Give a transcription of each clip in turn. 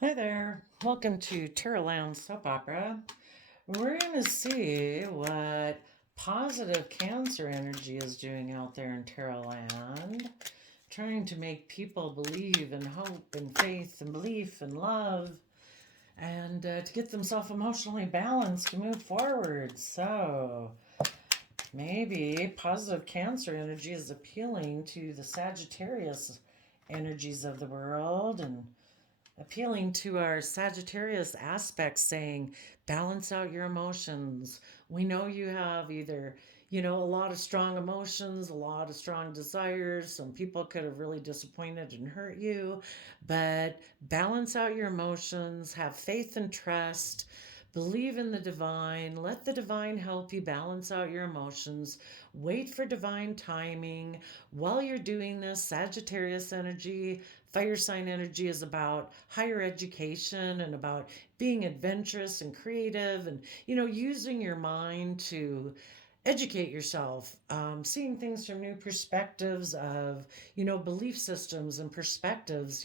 Hi there. Welcome to Tarot Lounge Soap Opera. We're going to see what positive Cancer energy is doing out there in Tarot Land, trying to make people believe in hope and faith and belief and love, and to get themselves emotionally balanced to move forward. So, maybe positive Cancer energy is appealing to the Sagittarius energies of the world and appealing to our Sagittarius aspects, saying, balance out your emotions. We know you have either, a lot of strong emotions, a lot of strong desires. Some people could have really disappointed and hurt you, but balance out your emotions, have faith and trust. Believe in the divine. Let the divine help you balance out your emotions. Wait for divine timing. While you're doing this, Sagittarius energy, fire sign energy is about higher education and about being adventurous and creative and, using your mind to educate yourself, seeing things from new perspectives of, belief systems and perspectives.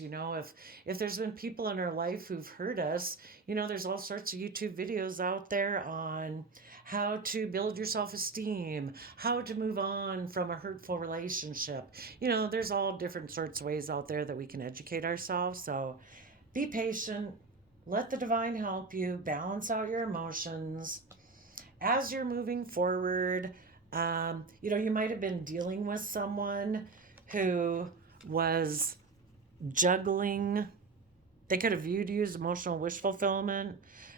If there's been people in our life who've hurt us, there's all sorts of YouTube videos out there on how to build your self-esteem, how to move on from a hurtful relationship. There's all different sorts of ways out there that we can educate ourselves. So be patient, let the divine help you balance out your emotions as you're moving forward. You might have been dealing with someone who was juggling. They could have viewed you as emotional wish fulfillment,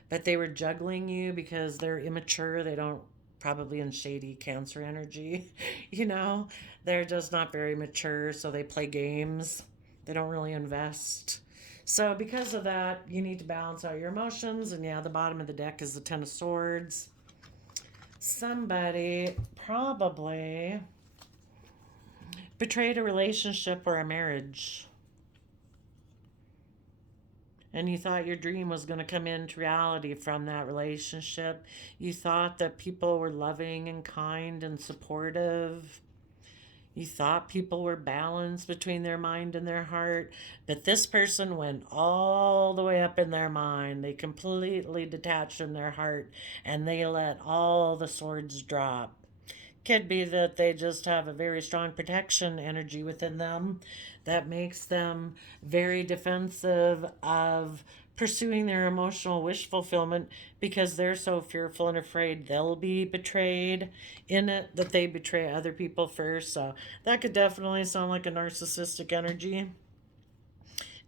but they were juggling you because they're immature. They don't, probably in shady Cancer energy, you know, they're just not very mature. So they play games, they don't really invest. So, because of that, you need to balance out your emotions. And yeah, the bottom of the deck is the Ten of Swords. Somebody probably betrayed a relationship or a marriage, and you thought your dream was going to come into reality from that relationship. You thought that people were loving and kind and supportive. You thought people were balanced between their mind and their heart, but this person went all the way up in their mind. They completely detached from their heart and they let all the swords drop. Could be that they just have a very strong protection energy within them that makes them very defensive of pursuing their emotional wish fulfillment because they're so fearful and afraid they'll be betrayed in it that they betray other people first. So that could definitely sound like a narcissistic energy.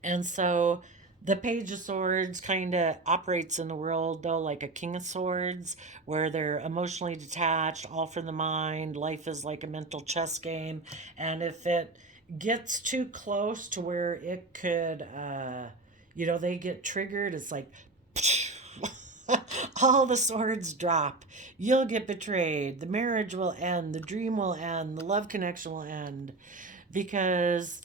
And so the Page of Swords kind of operates in the world, though, like a King of Swords, where they're emotionally detached, all from the mind. Life is like a mental chess game. And if it gets too close to where it could, they get triggered, it's like all the swords drop. You'll get betrayed. The marriage will end. The dream will end. The love connection will end because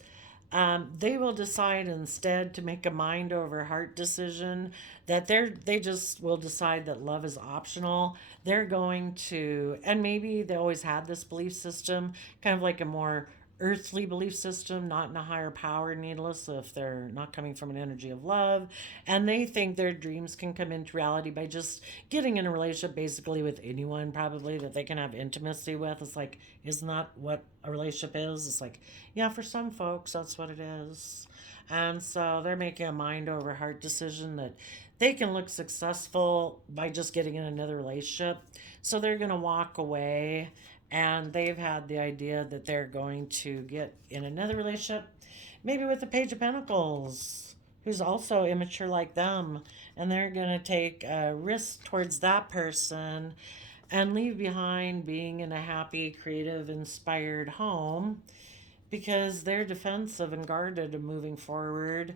they will decide instead to make a mind over heart decision that they just will decide that love is optional. They're going to, and maybe they always had this belief system, kind of like a more earthly belief system, not in a higher power, needless if they're not coming from an energy of love. And they think their dreams can come into reality by just getting in a relationship basically with anyone, probably that they can have intimacy with. It's like, isn't that what a relationship is? It's like, yeah, for some folks, that's what it is. And so they're making a mind over heart decision that they can look successful by just getting in another relationship. So they're going to walk away, and they've had the idea that they're going to get in another relationship, maybe with the Page of Pentacles, who's also immature like them, and they're going to take a risk towards that person and leave behind being in a happy, creative, inspired home because they're defensive and guarded and moving forward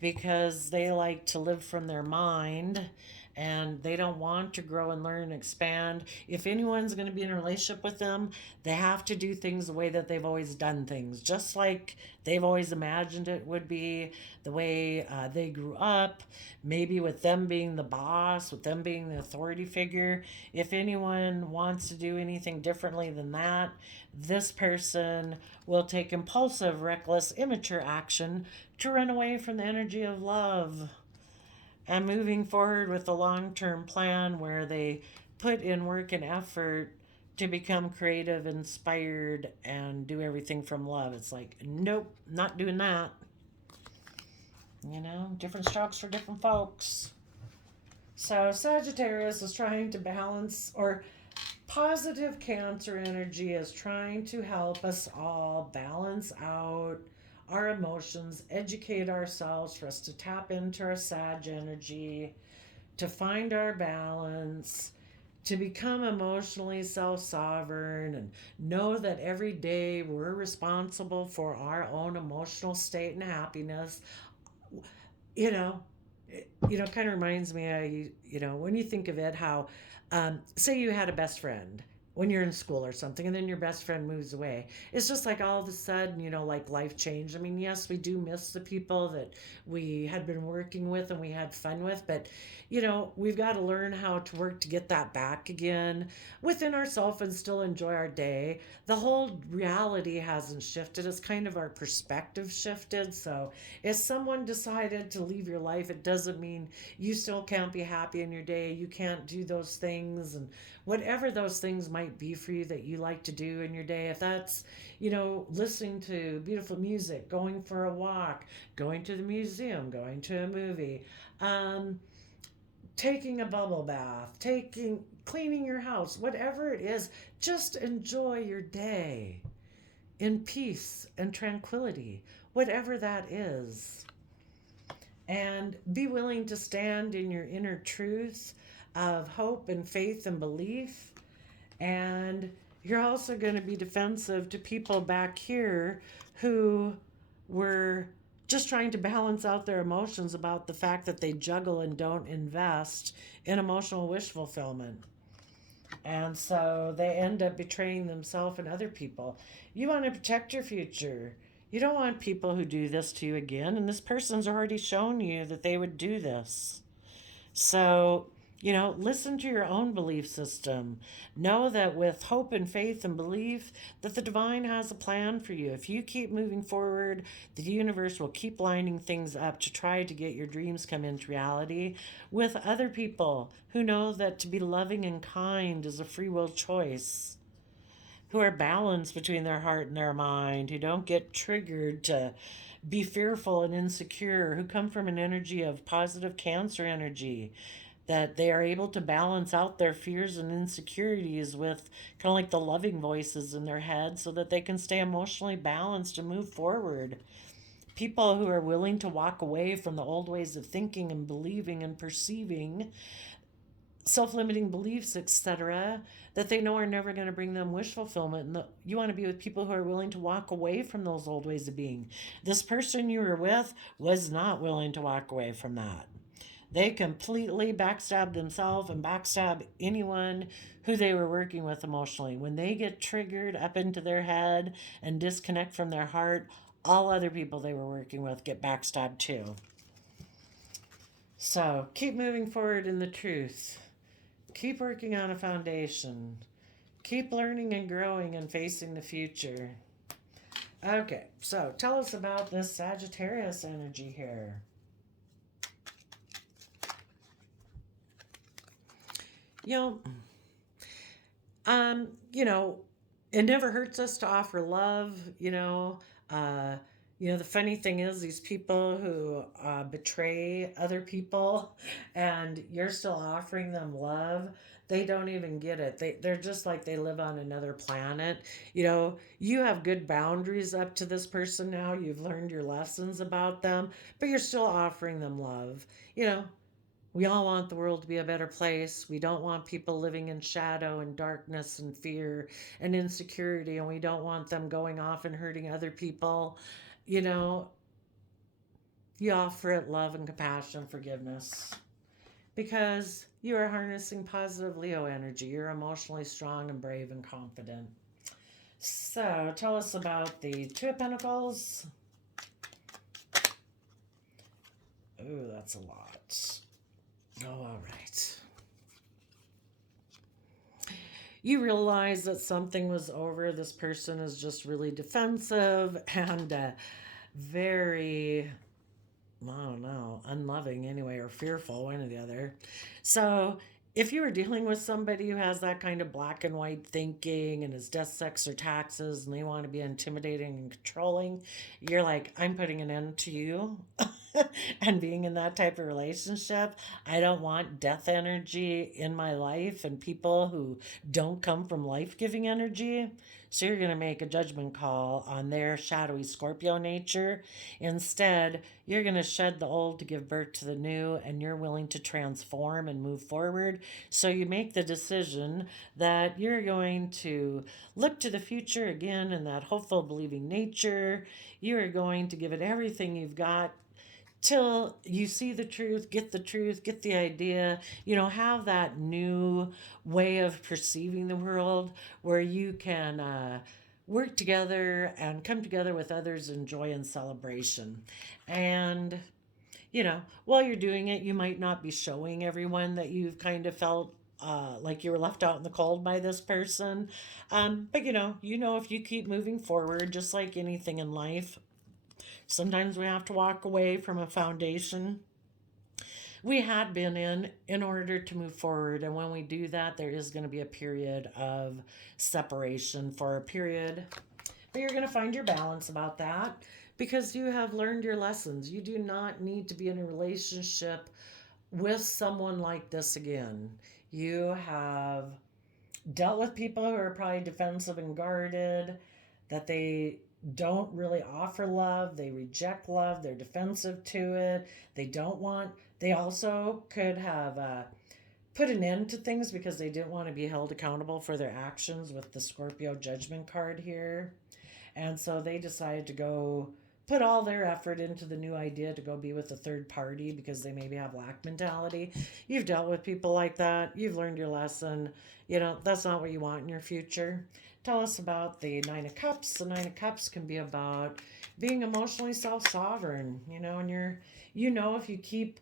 because they like to live from their mind and they don't want to grow and learn and expand. If anyone's going to be in a relationship with them, they have to do things the way that they've always done things, just like they've always imagined it would be, the way they grew up, maybe with them being the boss, with them being the authority figure. If anyone wants to do anything differently than that, this person will take impulsive, reckless, immature action to run away from the energy of love. and moving forward with a long-term plan where they put in work and effort to become creative, inspired, and do everything from love. It's like, nope, not doing that. Different strokes for different folks. So Sagittarius is trying to balance, or positive Cancer energy is trying to help us all balance out our emotions, educate ourselves, for us to tap into our Sag energy, to find our balance, to become emotionally self sovereign, and know that every day we're responsible for our own emotional state and happiness. You know, kind of reminds me of, when you think of it, how, say you had a best friend when you're in school or something, and then your best friend moves away. It's just like all of a sudden, like life changed. I mean, yes, we do miss the people that we had been working with and we had fun with, but, we've got to learn how to work to get that back again within ourselves and still enjoy our day. The whole reality hasn't shifted. It's kind of our perspective shifted. So if someone decided to leave your life, it doesn't mean you still can't be happy in your day. You can't do those things, and whatever those things might be for you that you like to do in your day. If that's, listening to beautiful music, going for a walk, going to the museum, going to a movie, taking a bubble bath, cleaning your house, whatever it is, just enjoy your day in peace and tranquility, whatever that is. And be willing to stand in your inner truth of hope and faith and belief. And you're also going to be defensive to people back here who were just trying to balance out their emotions about the fact that they juggle and don't invest in emotional wish fulfillment. And so they end up betraying themselves and other people. You want to protect your future. You don't want people who do this to you again. And this person's already shown you that they would do this. So, listen to your own belief system. Know that with hope and faith and belief, that the divine has a plan for you. If you keep moving forward, the universe will keep lining things up to try to get your dreams come into reality with other people who know that to be loving and kind is a free will choice, who are balanced between their heart and their mind, who don't get triggered to be fearful and insecure, who come from an energy of positive Cancer energy, that they are able to balance out their fears and insecurities with kind of like the loving voices in their head so that they can stay emotionally balanced and move forward. People who are willing to walk away from the old ways of thinking and believing and perceiving, self-limiting beliefs, etc., that they know are never going to bring them wish fulfillment. And you want to be with people who are willing to walk away from those old ways of being. This person you were with was not willing to walk away from that. They completely backstab themselves and backstab anyone who they were working with emotionally. When they get triggered up into their head and disconnect from their heart, all other people they were working with get backstabbed too. So keep moving forward in the truth. Keep working on a foundation. Keep learning and growing and facing the future. Okay, so tell us about this Sagittarius energy here. you know, it never hurts us to offer love. The funny thing is, these people who betray other people, and you're still offering them love, they don't even get it. They're just like they live on another planet. You have good boundaries up to this person now. You've learned your lessons about them, but you're still offering them love. You know, we all want the world to be a better place. We don't want people living in shadow and darkness and fear and insecurity, and we don't want them going off and hurting other people. You know, you offer it love and compassion, forgiveness, because you are harnessing positive Leo energy. You're emotionally strong and brave and confident. So, tell us about the Two of Pentacles. Ooh, that's a lot. Oh, all right. You realize that something was over. This person is just really defensive and very I don't know, unloving anyway, or fearful, one or the other. So, if you were dealing with somebody who has that kind of black and white thinking and is death, sex, or taxes, and they want to be intimidating and controlling, you're like, I'm putting an end to you. And being in that type of relationship, I don't want death energy in my life and people who don't come from life giving energy. So you're going to make a judgment call on their shadowy Scorpio nature. Instead, you're going to shed the old to give birth to the new, and you're willing to transform and move forward. So you make the decision that you're going to look to the future again in that hopeful, believing nature. You are going to give it everything you've got till you see the truth, get the idea, have that new way of perceiving the world where you can work together and come together with others in joy and celebration. And, while you're doing it, you might not be showing everyone that you've kind of felt like you were left out in the cold by this person. But if you keep moving forward, just like anything in life, sometimes we have to walk away from a foundation we had been in order to move forward. And when we do that, there is going to be a period of separation for a period. But you're going to find your balance about that because you have learned your lessons. You do not need to be in a relationship with someone like this again. You have dealt with people who are probably defensive and guarded, that they don't really offer love, they reject love, they're defensive to it, they don't want, they also could have put an end to things because they didn't want to be held accountable for their actions with the Scorpio judgment card here. And so they decided to go put all their effort into the new idea to go be with a third party because they maybe have lack mentality. You've dealt with people like that. You've learned your lesson. That's not what you want in your future. Tell us about the Nine of Cups. The Nine of Cups can be about being emotionally self-sovereign, and if you keep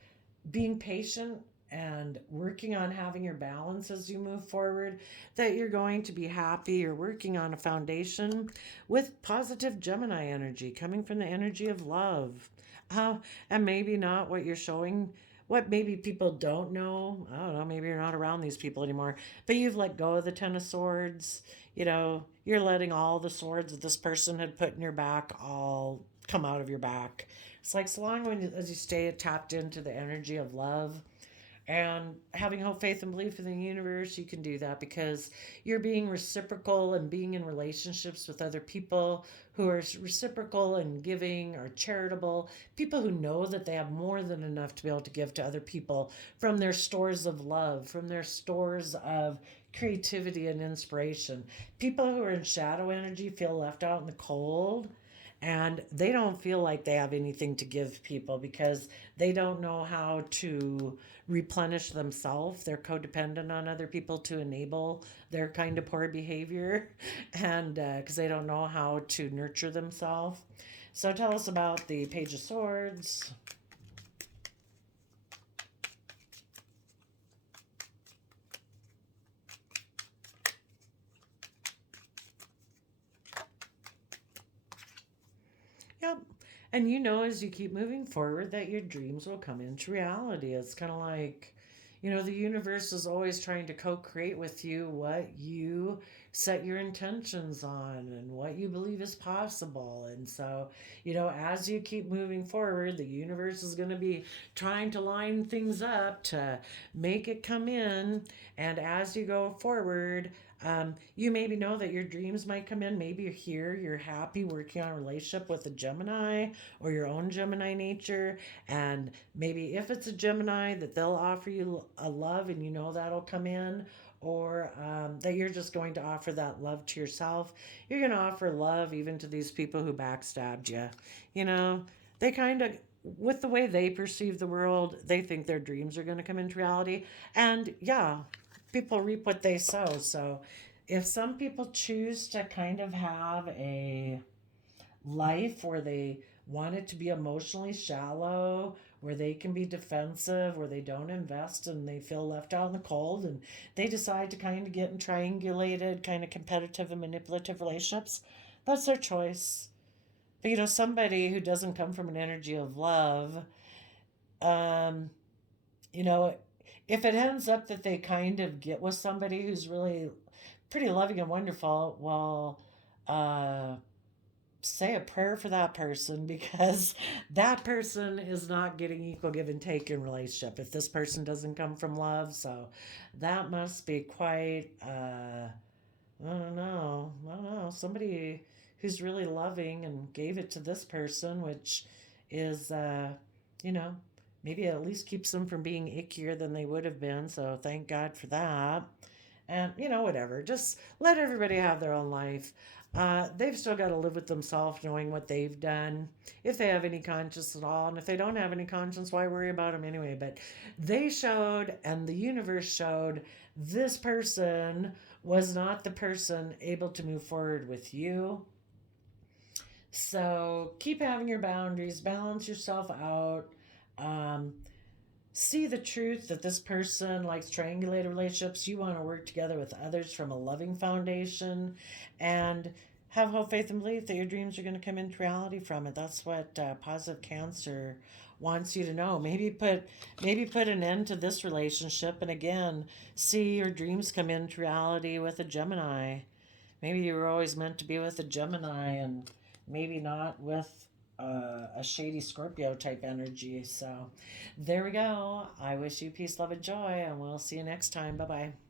being patient and working on having your balance as you move forward, that you're going to be happy. You're working on a foundation with positive Gemini energy coming from the energy of love. And maybe not what you're showing, what maybe people don't know. I don't know, maybe you're not around these people anymore, but you've let go of the Ten of Swords. You're letting all the swords that this person had put in your back all come out of your back. It's like so long as you stay tapped into the energy of love and having hope, faith, and belief in the universe, you can do that because you're being reciprocal and being in relationships with other people who are reciprocal and giving or charitable, people who know that they have more than enough to be able to give to other people from their stores of love, from their stores of creativity and inspiration. People who are in shadow energy feel left out in the cold and they don't feel like they have anything to give people because they don't know how to replenish themselves. They're codependent on other people to enable their kind of poor behavior, and because they don't know how to nurture themselves. So tell us about the Page of Swords. Yep. And as you keep moving forward, that your dreams will come into reality. It's kind of like, the universe is always trying to co create with you what you set your intentions on and what you believe is possible. And so, as you keep moving forward, the universe is going to be trying to line things up to make it come in. And as you go forward, you maybe know that your dreams might come in. Maybe you're here, you're happy working on a relationship with a Gemini or your own Gemini nature. And maybe if it's a Gemini, that they'll offer you a love and that'll come in. Or that you're just going to offer that love to yourself. You're going to offer love even to these people who backstabbed you. They kind of, with the way they perceive the world, they think their dreams are going to come into reality. And yeah, people reap what they sow. So if some people choose to kind of have a life where they want it to be emotionally shallow, where they can be defensive, where they don't invest and they feel left out in the cold, and they decide to kind of get in triangulated, kind of competitive and manipulative relationships, that's their choice. But somebody who doesn't come from an energy of love Um, you know, if it ends up that they kind of get with somebody who's really pretty loving and wonderful, well, uh, say a prayer for that person because that person is not getting equal give and take in relationship if this person doesn't come from love. So that must be quite I don't know somebody who's really loving and gave it to this person, which is you know maybe at least keeps them from being ickier than they would have been, so thank God for that. And whatever, just let everybody have their own life. They've still got to live with themselves, knowing what they've done, if they have any conscience at all. And if they don't have any conscience, why worry about them anyway? But they showed, and the universe showed, this person was not the person able to move forward with you. So keep having your boundaries, balance yourself out. Um, See the truth that this person likes triangulated relationships. You want to work together with others from a loving foundation, and have hope, faith, and belief that your dreams are going to come into reality from it. That's what positive Cancer wants you to know. Maybe put an end to this relationship, and again, see your dreams come into reality with a Gemini. Maybe you were always meant to be with a Gemini, and maybe not with a shady Scorpio type energy. So there we go. I wish you peace, love, and joy, and we'll see you next time. Bye bye.